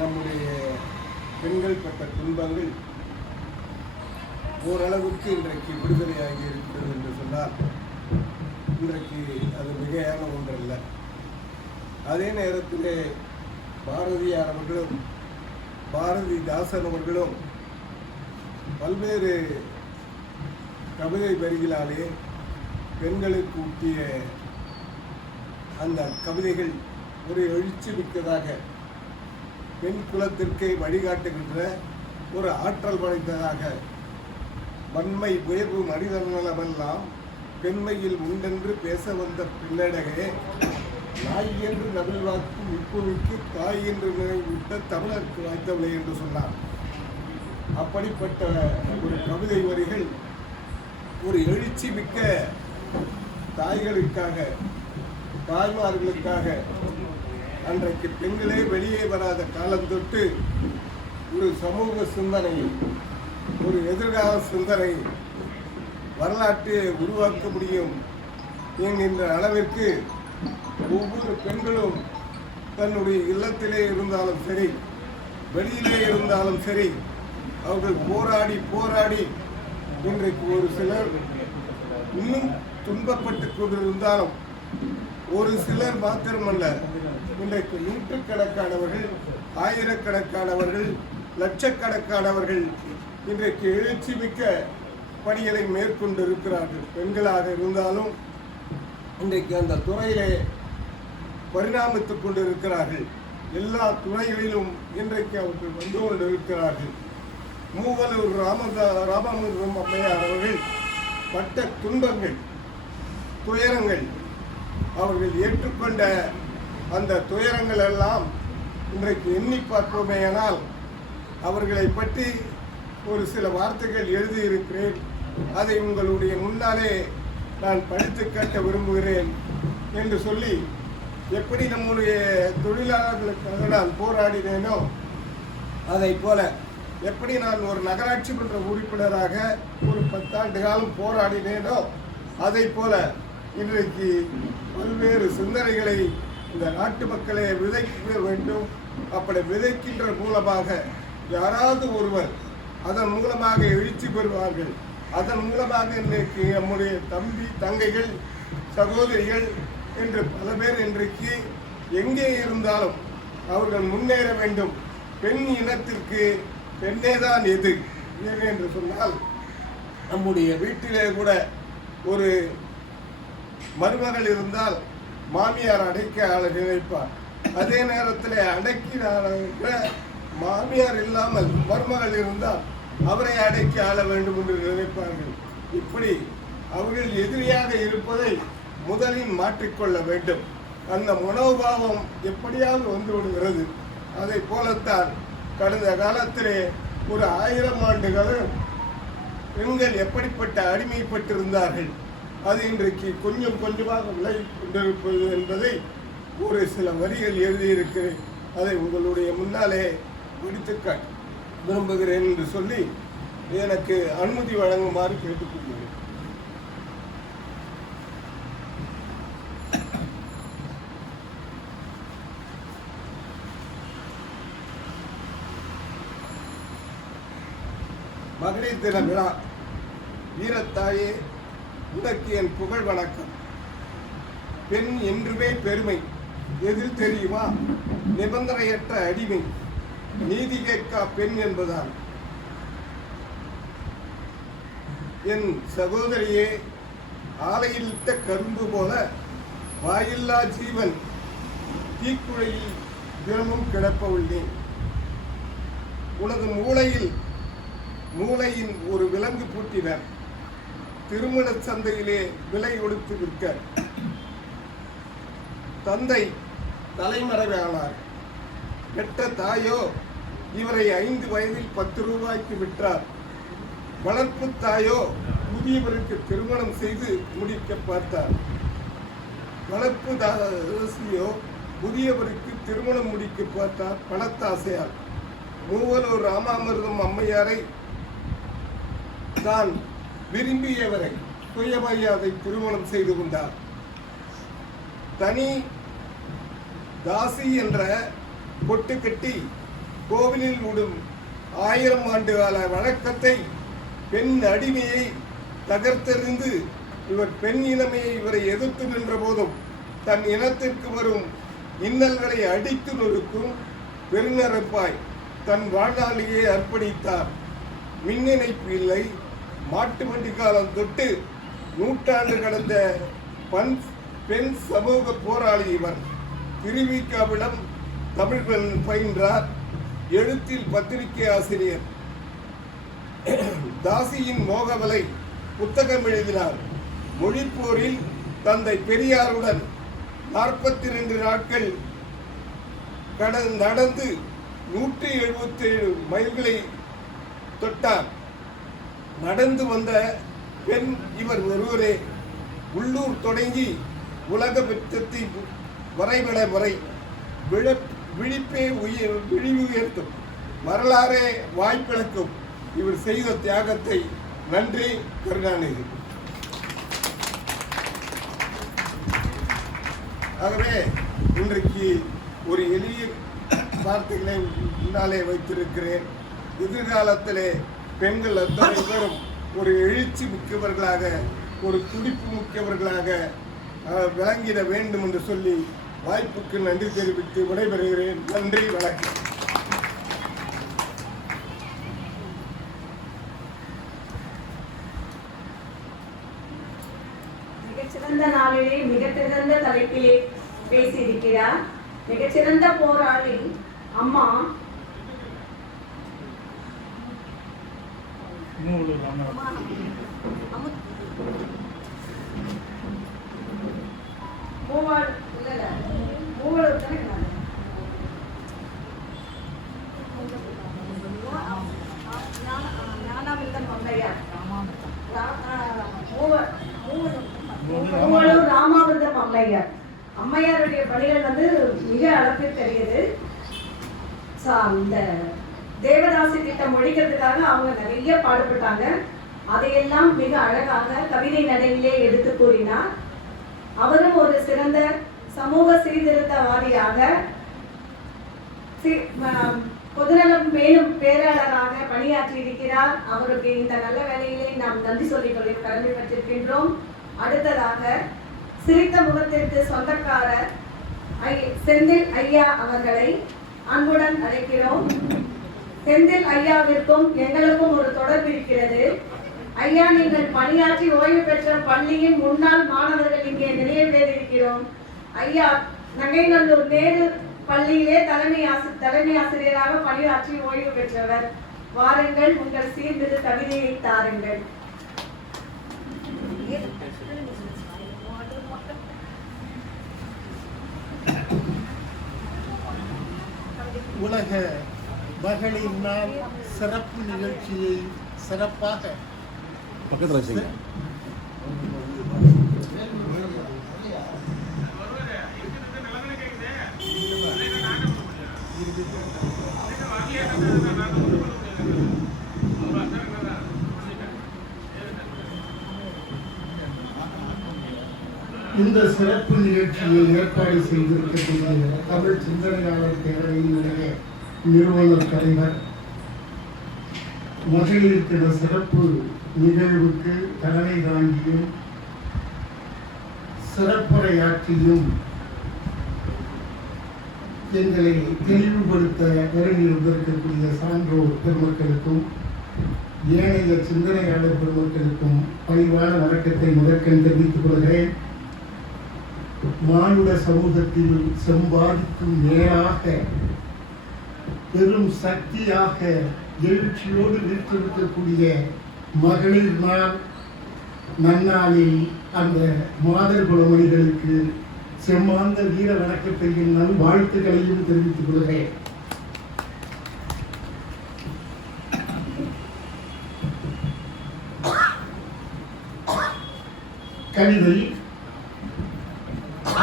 நம்முடைய பெண்கள் பட்ட துன்பங்கள் ஓரளவுக்கு இன்றைக்கு விடுதலையாகி இருக்கிறது என்று சொன்னால் இன்றைக்கு அது மிகையான ஒன்றல்ல. அதே நேரத்தில் பாரதியார் அவர்களும் பாரதிதாசன் அவர்களும் பல்வேறு கவிதை வரிகளாலே பெண்களுக்கு ஊட்டிய அந்த கவிதைகள் ஒரு எழுச்சி மிக்கதாக பெண் குலத்திற்கு வழிகாட்டுகின்ற ஒரு ஆற்றல் படைத்ததாக, வன்மை உயர்வு மனிதநலமெல்லாம் பெண்மையில் உண்டென்று பேச வந்த பின்னடகே நாய் என்று நவில்வாக்கும் இப்புவிக்கு தாய் என்று நினைவிட்ட தமிழருக்கு வாய்த்தவளை என்று சொன்னார். அப்படிப்பட்ட ஒரு கவிதை வரிகள் ஒரு எழுச்சி மிக்க தாய்களுக்காக, தாய்மார்களுக்காக அன்றைக்கு பெண்களே வெளியே வராத காலம் தொட்டு ஒரு சமூக சிந்தனை, ஒரு எதிர்கால சிந்தனை, வரலாற்றை உருவாக்க முடியும் என்கின்ற அளவிற்கு ஒவ்வொரு பெண்களும் தன்னுடைய இல்லத்திலே இருந்தாலும் சரி, வெளியிலே இருந்தாலும் சரி, அவர்கள் போராடி போராடி இன்றைக்கு ஒரு சிலர் இன்னும் துன்பப்பட்டு கொண்டிருந்தாலும் ஒரு சிலர் மாத்திரமல்ல, இன்றைக்கு நூற்றுக்கணக்கானவர்கள், ஆயிரக்கணக்கானவர்கள், லட்சக்கணக்கானவர்கள் இன்றைக்கு எழுச்சி மிக்க பணிகளை மேற்கொண்டு இருக்கிறார்கள். பெண்களாக இருந்தாலும் இன்றைக்கு அந்த துறையிலே பரிணாமித்துக் கொண்டு இருக்கிறார்கள். எல்லா துறைகளிலும் இன்றைக்கு அவர்கள் வந்து கொண்டு இருக்கிறார்கள். மூவலூர் ராமமுருகம் அம்மையார் அவர்கள் பட்ட துன்பங்கள், துயரங்கள், அவர்கள் ஏற்றுக்கொண்ட அந்த துயரங்கள் எல்லாம் இன்றைக்கு எண்ணி பார்ப்போமேயானால் அவர்களை பற்றி ஒரு சில வார்த்தைகள் எழுதியிருக்கிறேன். அதை உங்களுடைய முன்னாலே நான் படித்து காட்ட விரும்புகிறேன் என்று சொல்லி, எப்படி நம்முடைய தொழிலாளர்களுக்காக நான் போராடினேனோ அதை போல, எப்படி நான் ஒரு நகராட்சி மன்ற உறுப்பினராக ஒரு 10 ஆண்டு காலம் போராடினேனோ அதை போல இன்றைக்கு பல்வேறு சிந்தனைகளை இந்த நாட்டு மக்களை விதைக்க வேண்டும். அப்படி விதைக்கின்ற மூலமாக யாராவது ஒருவர் அதன் மூலமாக எழுச்சி பெறுவார்கள். அதன் மூலமாக இன்றைக்கு நம்முடைய தம்பி, தங்கைகள், சகோதரிகள் என்று பல பேர் இன்றைக்கு எங்கே இருந்தாலும் அவர்கள் முன்னேற வேண்டும். பெண் இனத்திற்கு பெண்ணே தான் எது என்று சொன்னால், நம்முடைய வீட்டிலே கூட ஒரு மருமகள் இருந்தால் மாமியார் அடைக்க ஆள நினைப்பார். அதே நேரத்தில் அடக்கி மாமியார் இல்லாமல் மருமகள் இருந்தால் அவரை அடக்கி ஆள வேண்டும் என்று நினைப்பார்கள். இப்படி அவர்கள் எதிரியாக இருப்பதை முதலில் மாற்றிக்கொள்ள வேண்டும். அந்த மனோபாவம் எப்படியாவது வந்து விடுகிறது. அதை போலத்தான் கடந்த காலத்திலே ஒரு 1000 ஆண்டுகளும் பெண்கள் எப்படிப்பட்ட அடிமைப்பட்டிருந்தார்கள், அது இன்றைக்கு கொஞ்சம் கொஞ்சமாக விலகி கொண்டிருப்பது என்பதை ஒரு சில வரிகள் எழுதியிருக்கிறேன். அதை உங்களுடைய முன்னாலே முடித்துக்க விரும்புகிறேன் என்று சொல்லி எனக்கு அனுமதி வழங்குமாறு கேட்டுக்கொள்கிறேன். மகளிர் தின விழா. வீரத்தாயே, உனக்கு என் புகழ் வணக்கம். பெண் என்றுமே பெருமை, எதில் தெரியுமா? நிபந்தனையற்ற அடிமை, நீதி கேட்கா பெண் என்பதால். என் சகோதரியே, ஆலையில் இட்ட கரும்பு போல வாயில்லா ஜீவன் தீக்குழையில் தினமும் கிடப்பவுள்ளேன். உனது மூளையின் ஒரு விலங்கு பூட்டினர், திருமண சந்தையிலே விலை கொடுத்து விற்க. தந்தை தலைமறைவானார், பெற்ற தாயோ இவரை 5 வயதில் 10 ரூபாய்க்கு விற்றார். வளர்ப்பு தாயோ புதியவருக்கு திருமணம் செய்து முடிக்க பார்த்தார். வளர்ப்பு தாசியோ புதியவருக்கு திருமணம் முடிக்க பார்த்தார் பணத்தாசையால். மூவலூர் ராமாமிர்தம் அம்மையாரை தான் விரும்பியவரை சுயமரியாதை திருமணம் செய்து கொண்டார். தனி தாசி என்ற பொட்டு கட்டி கோவிலில் விடும் 1000 ஆண்டு கால வழக்கத்தை, பெண் அடிமையை தகர்த்தெறிந்து இவர் பெண் இனமே இவரை எதிர்த்து நின்ற போதும் தன் இனத்திற்கு வரும் இன்னல்களை அடித்து நொறுக்கும் பெருநரப்பாய் தன் வாழ்நாளையே அர்ப்பணித்தார். மின் இணைப்பு இல்லை, மாட்டு வண்டி காலம் தொட்டு நூற்றாண்டு கடந்த பெண் சமூக போராளி இவர். திருவிக்காவிடம் தமிழ் பயின்றார். எழுத்தில் பத்திரிகை ஆசிரியர். தாசியின் மோகவலை புத்தகம் எழுதினார். மொழிப்போரில் தந்தை பெரியாருடன் 42 நாட்கள் நடந்து 177 மைல்களை தொட்டார். நடந்து வந்த பெண் இவர் ஒருவரே. உள்ளூர் தொடங்கி உலக பெற்றத்தின் வரைபட வரை விழிப்பே உயர்த்தும், வரலாறே வாய்ப்பிழக்கும் இவர் செய்த தியாகத்தை. நன்றி கருணாநிதி. ஆகவே இன்றைக்கு ஒரு எளிய வார்த்தைகளை முன்னாலே வைத்திருக்கிறேன். எதிர்காலத்திலே பெண்கள் அத்தனை பேரும் ஒரு எழுச்சி மிக்கவர்களாக, ஒரு துடிப்பு மிக்கவர்களாக விளங்கிட வேண்டும் என்று சொல்லி வாய்ப்புக்கு நன்றி தெரிவித்து விடைபெறுகிறேன். நன்றி, வணக்கம். மிகச்சிறந்த நாளிலே மிகச்சிறந்த தலைப்பிலே பேசியிருக்கிறார். மிகச்சிறந்த போராளி அம்மா ராமாமிர்தம் அம்மையார். அம்மையாருடைய பணிகள் மிக அளப்பிற்கரியது. இந்த தேவதாசி திட்டம் ஒழிக்கிறதுக்காக அவங்க நிறைய பாடுபட்டாங்க. அதையெல்லாம் மிக அழகாக கவிதை நடையிலே எடுத்து கூறினார். அவரும் ஒரு சிறந்த சமூக சீர்திருத்தவாதியாக, பொதுநலம் மேலும் பேராளராக பணியாற்றி இருக்கிறார். அவருக்கு இந்த நல்ல வேலையிலே நாம் நன்றி சொல்லிக் கொள்ள கடமைப்பட்டிருக்கின்றோம். அடுத்ததாக சிரித்த முகத்திற்கு சொந்தக்காரர் செந்தில் ஐயா அவர்களை அன்புடன் அழைக்கிறோம். செந்தில் ஐயாவிற்கும் எங்களுக்கும் ஒரு தொடர்பு இருக்கிறது. ஐயா, நீங்கள் பணியாற்றி ஓய்வு பெற்ற பள்ளியின் முன்னாள் மாணவர்கள் இங்கே நிறைய பேர் இருக்கிறோம். ஐயா நங்கைநல்லூர் நேரு பள்ளியிலே தலைமை ஆசிரியராக பணியாற்றி ஓய்வு பெற்றவர். வாருங்கள், உங்கள் சீர்திரு கவிதையை தாருங்கள். உலக மகளிர் நாள் சிறப்பு நிகழ்ச்சியை சிறப்பாக இந்த சிறப்பு நிகழ்ச்சியை ஏற்பாடு செய்திருக்கக்கூடிய தமிழ் சிந்தனையாளர் பேரவையினுடைய நிறுவனர் தலைவர், மகளிர் தின சிறப்பு நிகழ்வுக்கு தலைமை தாங்கியும் சிறப்புரையாற்றியும் எங்களை தெளிவுபடுத்த வருகின்றிருக்கக்கூடிய சான்றோர் பெருமக்களுக்கும் ஏனைய சிந்தனையாளர் பெருமக்களுக்கும் பணிவான வணக்கத்தை முதற்கண் தெரிவித்துக் கொள்கிறேன். மானுட சமூகத்தில் சம்பாதிக்கும் மேலாக பெரும் சக்தியாக எழுச்சியோடு வீற்றிருக்கக்கூடிய மகளிர் நாள் நன்னாளில் அந்த மாதர் குலமணிகளுக்கு செம்மாந்த வீர வணக்கத்தையும் நல் வாழ்த்துக்களையும் தெரிவித்துக் கொள்கிறேன். கவிதை.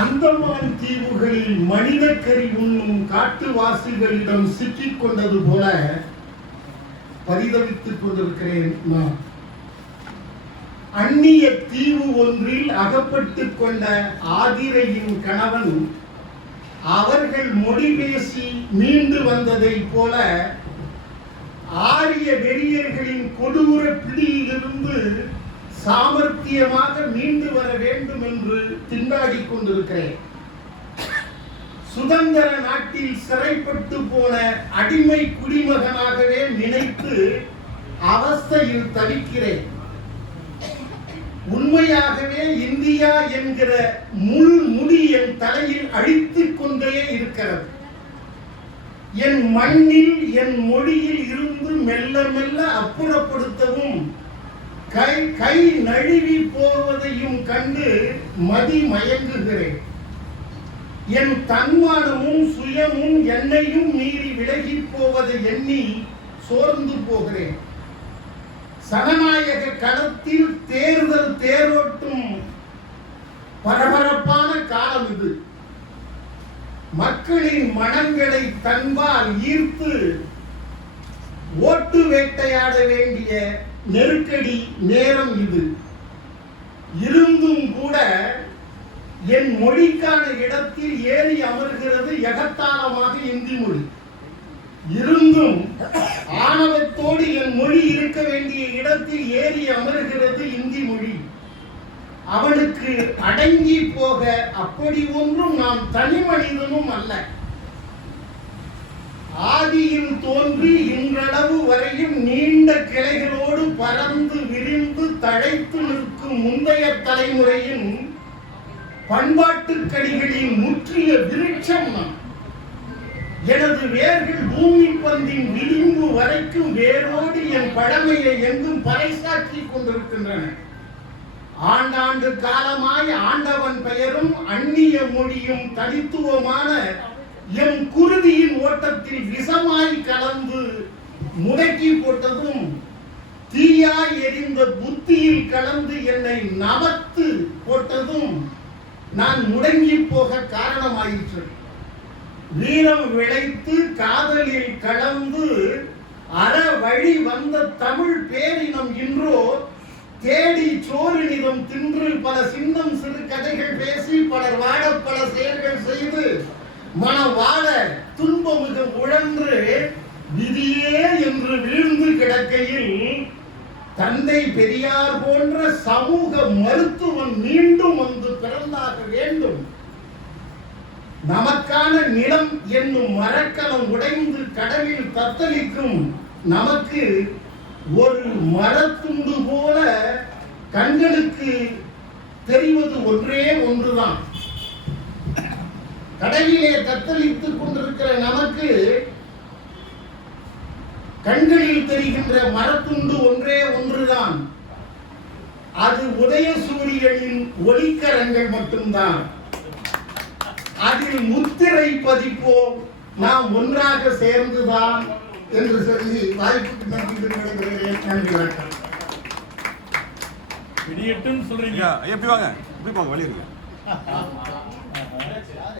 அந்தமான் தீவுகளில் மனித கறி உண்ணும் காட்டுவாசிகளிடம் சிக்கிக் கொண்டது போல பரிதவித்துக் கொண்டிருக்கிறேன் நான். அந்நிய தீவு ஒன்றில் அகப்பட்டுக் கொண்ட ஆதிரையின் கணவன் அவர்கள் மொழி பேசி மீண்டு வந்ததை போல ஆரிய வெறியர்களின் கொடூர பிடியிலிருந்து சாமர்த்தியமாக மீண்டு வர வேண்டும் என்று திண்டாடிக் கொண்டிருக்கிறேன். சுதந்திர நாட்டில் சிறைப்பட்டு போன அடிமை குடிமகனாகவே நினைத்து அவஸ்தையில் தவிக்கிறேன். உண்மையாகவே இந்தியா என்கிற முள் முடி என் தலையில் அழித்துக் கொண்டே இருக்கிறது. என் மண்ணில் என் மொழியில் இருந்து மெல்ல மெல்ல அப்புறப்படுத்தவும் கை நழுவி போவதையும் கண்டு மதி மயங்குகிறேன். என் தன்மானமும் சுயமும் என்னையும் மீறி விலகி போவதை எண்ணி சோர்ந்து போகிறேன். சனநாயக களத்தில் தேர்தல் தேரோட்டும் பரபரப்பான காலம் இது. மக்களின் மனங்களை தன்பால் ஈர்த்து ஓட்டு வேட்டையாட வேண்டிய நெருக்கடி நேரம் இது. இருந்தும் கூட என் மொழிக்கான இடத்தில் ஏறி அமர்கிறது எகத்தாளமாக இந்தி மொழி. இருந்தும் ஆணவத்தோடு என் மொழி இருக்க வேண்டிய இடத்தில் ஏறி அமர்கிறது இந்தி மொழி. அவனுக்கு அடங்கி போக அப்படி ஒன்றும் நாம் தனி மனிதனும் அல்ல. ஆதியில் தோன்றி இன்றளவு வரையும் நீண்ட கிளைகளோடு பறந்து விரிந்து தழைத்து நிற்கும் முந்தைய தலைமுறையின் பண்பாட்டு கடிகளின் முற்றிய விருட்சம் நான். எனது வேர்கள் பூமி பந்தின் விளிம்பு வரைக்கும் வேரோடு என் பழமையை எங்கும் பறைசாற்றிக் கொண்டிருக்கின்றன. ஆண்டாண்டு காலமாய் ஆண்டவன் பெயரும் அந்நிய மொழியும் தனித்துவமான எம் குருதியின் ஓட்டத்தில் விஷமாய் கலந்து முடக்கி போட்டதும், தீயாய் எரிந்த புத்தியில் கலந்து என்னை நமத்து போட்டதும் நான் முடங்கி போக காரணமாயிற்று. வீரம் விளைத்து காதலில் கலந்து அற வழி வந்த தமிழ் பேரினம் இன்றோ தேடி சோறு நிதம் தின்று பல சின்னம் சிறு கதைகள் பேசி பலர் வாழ பல செயல்கள் செய்து மன வாழ துன்பமிக உழன்று விதியே என்று வீழ்ந்து கிடக்கையில் தந்தை பெரியார் போன்ற சமூக மருத்துவன் மீண்டும் வந்து பிறந்தாக வேண்டும். நமக்கான நிலம் என்னும் மரக்கலம் உடைந்து கடலில் தத்தளிக்கும் நமக்கு ஒரு மரத்துண்டு போல கண்களுக்கு தெரிவது ஒன்றே ஒன்றுதான். கடலிலே தத்தளித்துக் கொண்டிருக்கிற நமக்கு கண்களில் தெரிகின்ற மரத்துண்டு ஒன்றே ஒன்றுதான். அது உதயசூரியனின் ஒளிக்கரங்கள் மட்டும்தான். அதில் முத்திரை பதிப்போம், நாம் ஒன்றாக சேர்ந்துதான் என்று சொல்லி வாய்ப்புக்கு நன்றி விடைபெறுகிறேன். நன்றி, வணக்கம். வெளியிட்டும் சொல்றீங்க. எப்படி வாங்க, எப்படி போங்க, வெளியே இருக்க.